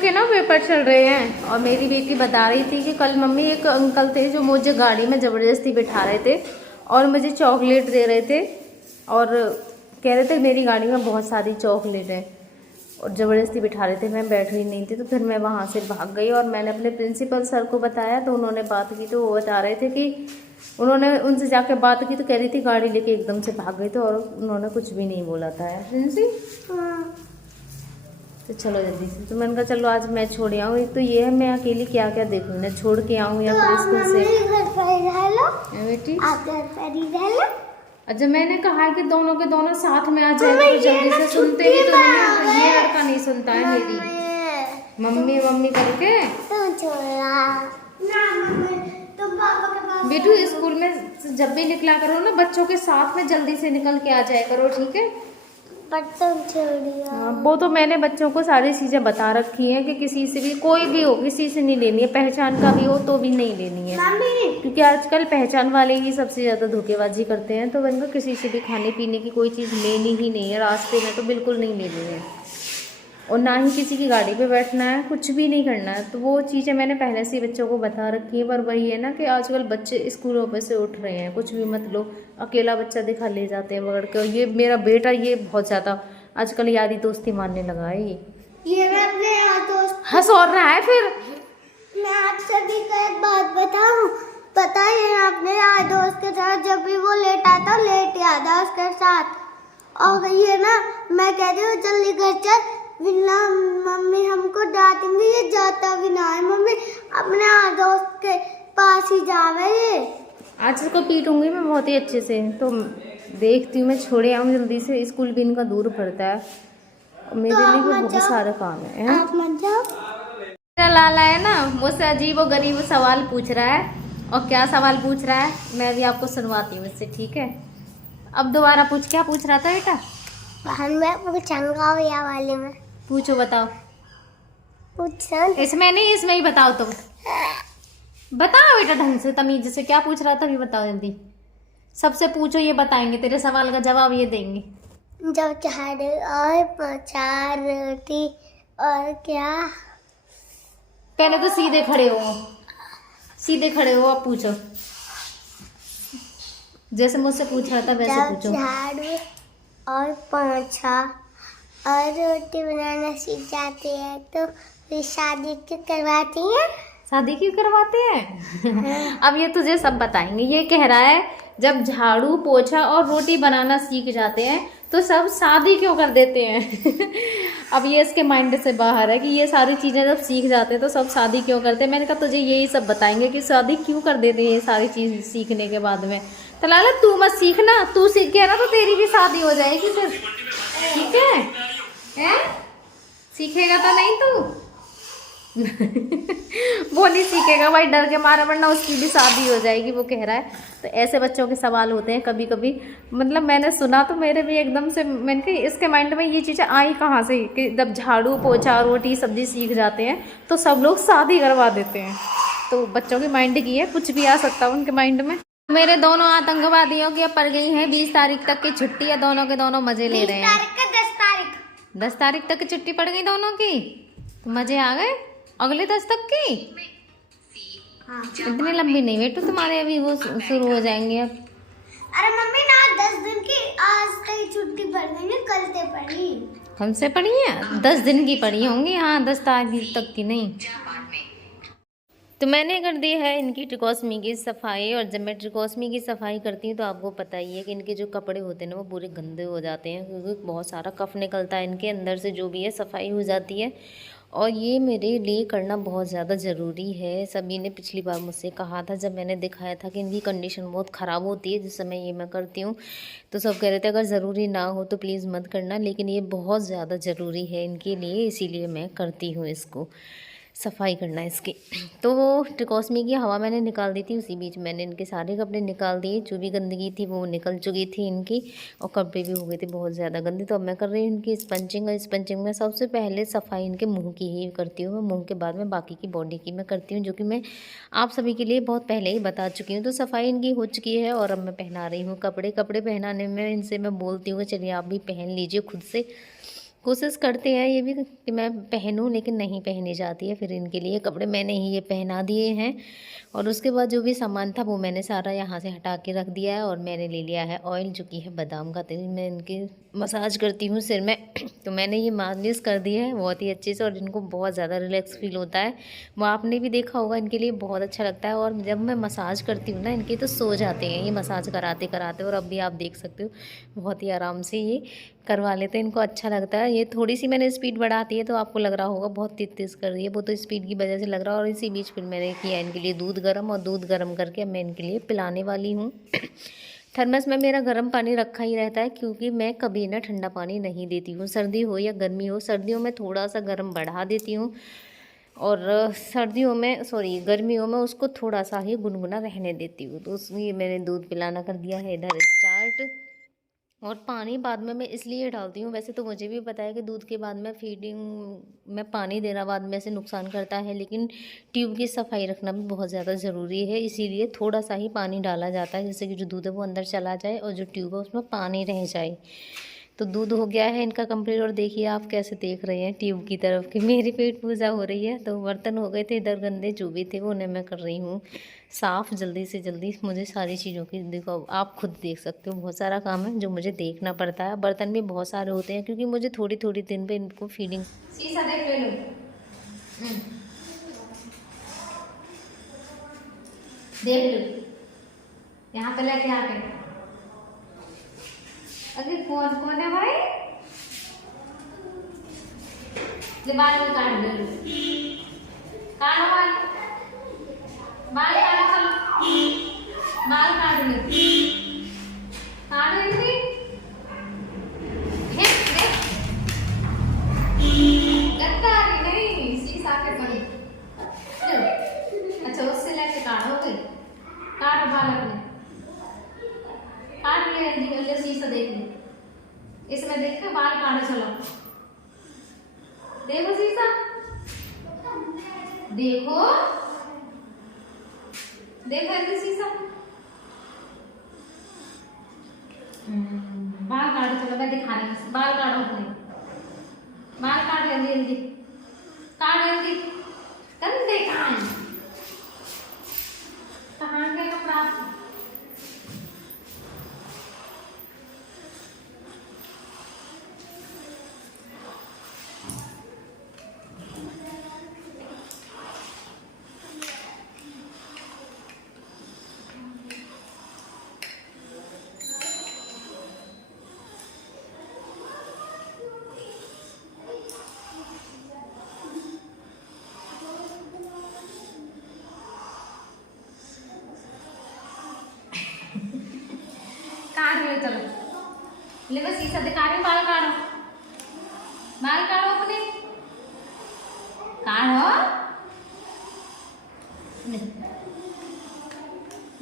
के ना पेपर चल रहे हैं और मेरी बेटी बता रही थी कि कल मम्मी एक अंकल थे जो मुझे गाड़ी में ज़बरदस्ती बिठा रहे थे और मुझे चॉकलेट दे रहे थे और कह रहे थे मेरी गाड़ी में बहुत सारी चॉकलेट है और ज़बरदस्ती बिठा रहे थे। मैं बैठ रही नहीं थी तो फिर मैं वहाँ से भाग गई और मैंने अपने प्रिंसिपल सर को बताया तो उन्होंने बात की तो वो बता रहे थे कि उन्होंने उनसे जाके बात की तो कह रही थी गाड़ी लेके एकदम से भाग गई तो और उन्होंने कुछ भी नहीं बोला था। प्रिंसी तो चलो जल्दी से, तो मैंने कहा चलो आज मैं छोड़ आऊँ। एक तो ये है मैं अकेली क्या क्या देखूँ, मैं छोड़ के आऊँ या फिर स्कूल से बेटी। अच्छा मैंने कहा है कि दोनों के दोनों साथ में आ जाएंगे तो जल्दी से सुनते ही तो नहीं है। ये लड़का नहीं सुनता है मेरी मम्मी मम्मी करके। बेटू स्कूल में जब भी निकला करो ना बच्चों के साथ में जल्दी से निकल के आ जाया करो, ठीक है। वो तो मैंने बच्चों को सारी चीजें बता रखी हैं कि किसी से भी कोई भी हो किसी से नहीं लेनी है, पहचान का भी हो तो भी नहीं लेनी है क्योंकि आजकल पहचान वाले ही सबसे ज्यादा धोखेबाजी करते हैं। तो उनको किसी से भी खाने पीने की कोई चीज लेनी ही नहीं है, रास्ते में तो बिल्कुल नहीं लेनी है और ना ही किसी की गाड़ी पे बैठना है, कुछ भी नहीं करना है। तो वो चीज़ें मैंने पहले से ही बच्चों को बता रखी है। पर वही है ना कि आजकल बच्चे स्कूलों पे से उठ रहे हैं, कुछ भी मत लो, अकेला बच्चा दिखा ले जाते हैं पकड़ के। और ये मेरा बेटा ये बहुत ज़्यादा आजकल यारी दोस्ती मानने लगा है। ये मैं अपने यार दोस्त हंस और रहा है। फिर मैं आप सभी को एक बात बताऊं, पता है अपने यार दोस्त के साथ जब भी वो लेट आता लेट याद है उसके साथ। और ये ना मैं कह रही हूँ जल्दी घर चल बिना मम्मी हमको डांटेंगे, ये जाता भी ना है। मम्मी अपने दोस्त के पास ही जावे ये। आज इसको पीटूंगी मैं बहुत ही अच्छे से। तो देखती हूँ मैं छोड़े आऊँ जल्दी से, स्कूल भी इनका दूर पड़ता है और मेरे लिए भी बहुत सारा काम है। आप मत जाओ। मेरा लाला है ना मुझसे अजीब और गरीब सवाल पूछ रहा है और क्या सवाल पूछ रहा है मैं भी आपको सुनवाती हूँ इससे, ठीक है। अब दोबारा पूछ, क्या पूछ रहा था बेटा? मैं पूछूंगा भैया वाले में। पूछो बताओ। इसमें नहीं इसमें ही बताओ तुम। बताओ बेटा ढंग से तमीज से, क्या पूछ रहा था अभी बताओ जल्दी। सबसे पूछो ये बताएंगे, तेरे सवाल का जवाब ये देंगे। जब झाड़ू और पोछा रोटी और क्या। पहले तो सीधे खड़े हो, सीधे खड़े हो, अब पूछो जैसे मुझसे पूछ रहा था वैसे पूछो। झाड़ू और पोछा और रोटी बनाना सीख जाते हैं तो फिर शादी क्यों करवाती हैं? शादी क्यों करवाते हैं? अब ये तुझे सब बताएंगे। ये कह रहा है जब झाड़ू पोछा और रोटी बनाना सीख जाते हैं तो सब शादी क्यों कर देते हैं? अब ये इसके माइंड से बाहर है कि ये सारी चीज़ें जब सीख जाते हैं तो सब शादी क्यों करते हैं। मैंने कहा तुझे यही सब बताएंगे कि शादी क्यों कर देते हैं ये सारी चीज़ सीखने के बाद में। तो लाला तू मत सीखना, तू सीख गया ना तो तेरी भी शादी हो जाएगी फिर, ठीक है? सीखेगा तो नहीं तू? वो नहीं सीखेगा भाई, डर के मारे, वरना उसकी भी शादी हो जाएगी वो कह रहा है। तो ऐसे बच्चों के सवाल होते हैं कभी कभी, मतलब मैंने सुना तो मेरे भी एकदम से मैंने कहा इसके माइंड में ये चीज़ें आई कहाँ से कि जब झाड़ू पोछा रोटी सब्जी सीख जाते हैं तो सब लोग शादी करवा देते हैं। तो बच्चों के माइंड की है, कुछ भी आ सकता है उनके माइंड में। मेरे दोनों आतंकवादियों की अब पड़ गई है 20 तारीख तक की छुट्टी है, दोनों के दोनों मजे ले रहे हैं। 10 तारीख तक की छुट्टी पड़ गई दोनों की, तो मजे आ गए। अगले 10 तक की हाँ। इतनी लंबी नहीं बेटू, तुम्हारे अभी वो शुरू हो जाएंगे अब। अरे मम्मी ना 10 दिन की आज तक छुट्टी पड़ गई, कल से पड़ी। हमसे पड़ी है 10 दिन की पड़ी होंगी, हाँ 10 तारीख तक की नहीं। तो मैंने कर दी है इनकी ट्रिकोस्मी की सफाई। और जब मैं ट्रिकोस्मी की सफाई करती हूँ तो आपको पता ही है कि इनके जो कपड़े होते हैं ना वो पूरे गंदे हो जाते हैं क्योंकि बहुत सारा कफ निकलता है इनके अंदर से, जो भी है सफाई हो जाती है। और ये मेरे लिए करना बहुत ज़्यादा ज़रूरी है। सभी ने पिछली बार मुझसे कहा था जब मैंने दिखाया था कि इनकी कंडीशन बहुत ख़राब होती है जिस समय ये मैं करती हूँ, तो सब कह रहे थे अगर ज़रूरी ना हो तो प्लीज़ मत करना, लेकिन ये बहुत ज़्यादा ज़रूरी है इनके लिए, इसीलिए मैं करती हूँ इसको, सफाई करना इसकी। तो वो ट्रिकोस्मी की हवा मैंने निकाल दी थी, उसी बीच मैंने इनके सारे कपड़े निकाल दिए, जो भी गंदगी थी वो निकल चुकी थी इनकी, और कपड़े भी हो गए थे बहुत ज़्यादा गंदे। तो अब मैं कर रही हूँ इनकी स्पंचिंग। और स्पंचिंग में सबसे पहले सफाई इनके मुंह की ही करती हूँ मैं, मुंह के बाद में बाकी की बॉडी की मैं करती हूँ, जो कि मैं आप सभी के लिए बहुत पहले ही बता चुकी हूँ। तो सफाई इनकी हो चुकी है और अब मैं पहना रही हूँ कपड़े। कपड़े पहनाने में इनसे मैं बोलती हूँ चलिए आप भी पहन लीजिए खुद से, कोशिश करते हैं ये भी कि मैं पहनूं, लेकिन नहीं पहनी जाती है। फिर इनके लिए कपड़े मैंने ही ये पहना दिए हैं। और उसके बाद जो भी सामान था वो मैंने सारा यहाँ से हटा के रख दिया है। और मैंने ले लिया है ऑयल, जो कि है बादाम का तेल। मैं इनकी मसाज करती हूँ सिर में तो मैंने ये मालिश कर दी है बहुत ही अच्छे से, और इनको बहुत ज़्यादा रिलैक्स फील होता है। वो आपने भी देखा होगा, इनके लिए बहुत अच्छा लगता है। और जब मैं मसाज करती हूँ ना इनके, तो सो जाते हैं ये मसाज कराते कराते। और अब भी आप देख सकते हो बहुत ही आराम से ये करवा लेते हैं, इनको अच्छा लगता है। ये थोड़ी सी मैंने स्पीड बढ़ाती है तो आपको लग रहा होगा बहुत तेज़ तेज़ कर रही है, वो तो स्पीड की वजह से लग रहा है। और इसी बीच फिर मैंने किया इनके लिए दूध गर्म, और दूध गर्म करके मैं इनके लिए पिलाने वाली हूँ। थर्मस में मेरा गर्म पानी रखा ही रहता है, क्योंकि मैं कभी ना ठंडा पानी नहीं देती हूँ, सर्दी हो या गर्मी हो। सर्दियों में थोड़ा सा गर्म बढ़ा देती हूँ, और गर्मियों में उसको थोड़ा सा ही गुनगुना रहने देती हूँ। तो उसमें मैंने दूध पिलाना कर दिया है इधर स्टार्ट। और पानी बाद में मैं इसलिए डालती हूँ, वैसे तो मुझे भी पता है कि दूध के बाद में फीडिंग में पानी देना बाद में से नुकसान करता है, लेकिन ट्यूब की सफाई रखना भी बहुत ज़्यादा ज़रूरी है। इसीलिए थोड़ा सा ही पानी डाला जाता है, जिससे कि जो दूध है वो अंदर चला जाए और जो ट्यूब है उसमें पानी रह जाए। तो दूध हो गया है इनका कंप्लीट। और देखिए आप कैसे देख रहे हैं ट्यूब की तरफ कि मेरी पेट पूजा हो रही है। तो बर्तन हो गए थे इधर गंदे, जो भी थे वो उन्हें मैं कर रही हूँ साफ़ जल्दी से जल्दी। मुझे सारी चीज़ों की, देखो आप खुद देख सकते हो, बहुत सारा काम है जो मुझे देखना पड़ता है। बर्तन भी बहुत सारे होते हैं, क्योंकि मुझे थोड़ी थोड़ी दिन पे इनको फीडिंग। शीशा देख ले लो, देख लो यहाँ पे लेके आके। अरे कौन कौन है भाई? बाल भी काट दो, काटो बाल काटो, चलो बाल काट लो, काटो इनकी। गत्ता नहीं, शीशा के बंद। अच्छा उससे लेके काटोगे, काटो बाल अपने, काट ले शीशा देख लो, इसमें देख के बाल काटो। चलो देखो शीशा, देखो देखो ऐसे शीशा, बाल काटो। चलो मैं दिखा रही हूँ, बाल काटो अपने, बाल काट जल्दी जल्दी, काट जल्दी। गंदे कान, कहाँ के कपड़ा? चलो ले बस शीशा दिखा रही, बाल काटो, बाल काटो अपने, काटो।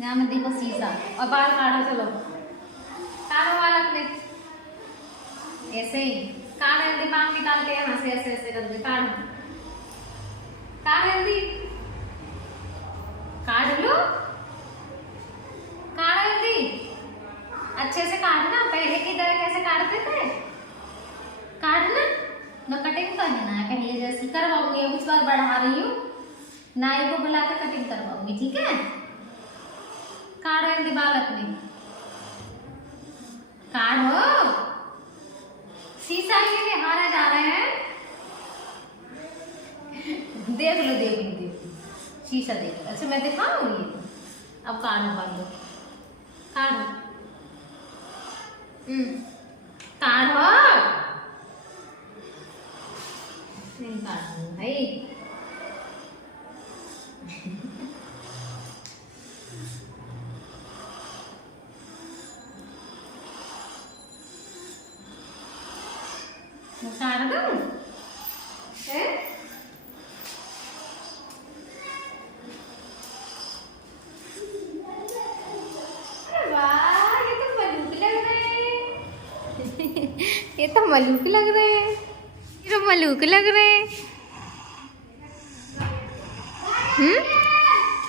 यहाँ में देखो शीशा, और बाल काटो। चलो काटो बाल अपने, ऐसे ही काट जल्दी, बाल निकाल के यहाँ से ऐसे ऐसे कर दे, काटो, काट जल्दी, काट लो, काट जल्दी, अच्छे से काटना। पहले की तरह कैसे काटते थे, काटना ना, कटिंग करना है पहले जैसे करवाऊंगी। अब इस बार बढ़ा रही हूँ, नाई को बुला के कटिंग करवाऊंगी, ठीक है? काटो जल्दी बाल अपने, काटो। शीशा के लिए हारा जा रहे हैं, देख लो देख लो देख लो, शीशा देख लो। अच्छा मैं दिखाऊँ ये, अब काटो बाल, काटो, काटो, नहीं काटो भाई। काट दूं? ये तो मलूक लग रहे हैं, ये तो मलूक लग रहे हैं।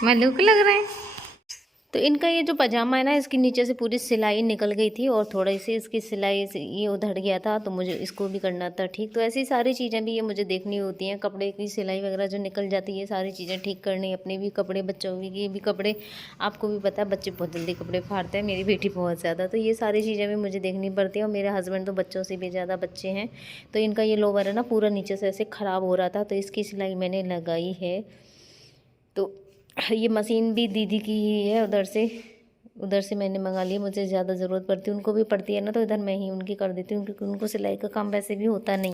मलूक लग रहे हैं। तो इनका ये जो पजामा है ना, इसकी नीचे से पूरी सिलाई निकल गई थी और थोड़ी सी इसकी सिलाई से ये उधड़ गया था, तो मुझे इसको भी करना था ठीक। तो ऐसी सारी चीज़ें भी ये मुझे देखनी होती हैं, कपड़े की सिलाई वगैरह जो निकल जाती है, सारी चीज़ें ठीक करनी, अपने भी कपड़े, बच्चों के भी कपड़े। आपको भी पता है बच्चे बहुत जल्दी कपड़े फाड़ते हैं, मेरी बेटी बहुत ज़्यादा, तो ये सारी चीज़ें भी मुझे देखनी पड़ती हैं। और मेरे हस्बैंड तो बच्चों से भी ज़्यादा बच्चे हैं, तो इनका ये लोवर है ना पूरा नीचे से ऐसे ख़राब हो रहा था, तो इसकी सिलाई मैंने लगाई है। तो ये मशीन भी दीदी की ही है, उधर से मैंने मंगा ली। मुझे ज़्यादा ज़रूरत पड़ती है, उनको भी पड़ती है ना, तो इधर मैं ही उनकी कर देती हूँ, क्योंकि उनको सिलाई का काम वैसे भी होता नहीं।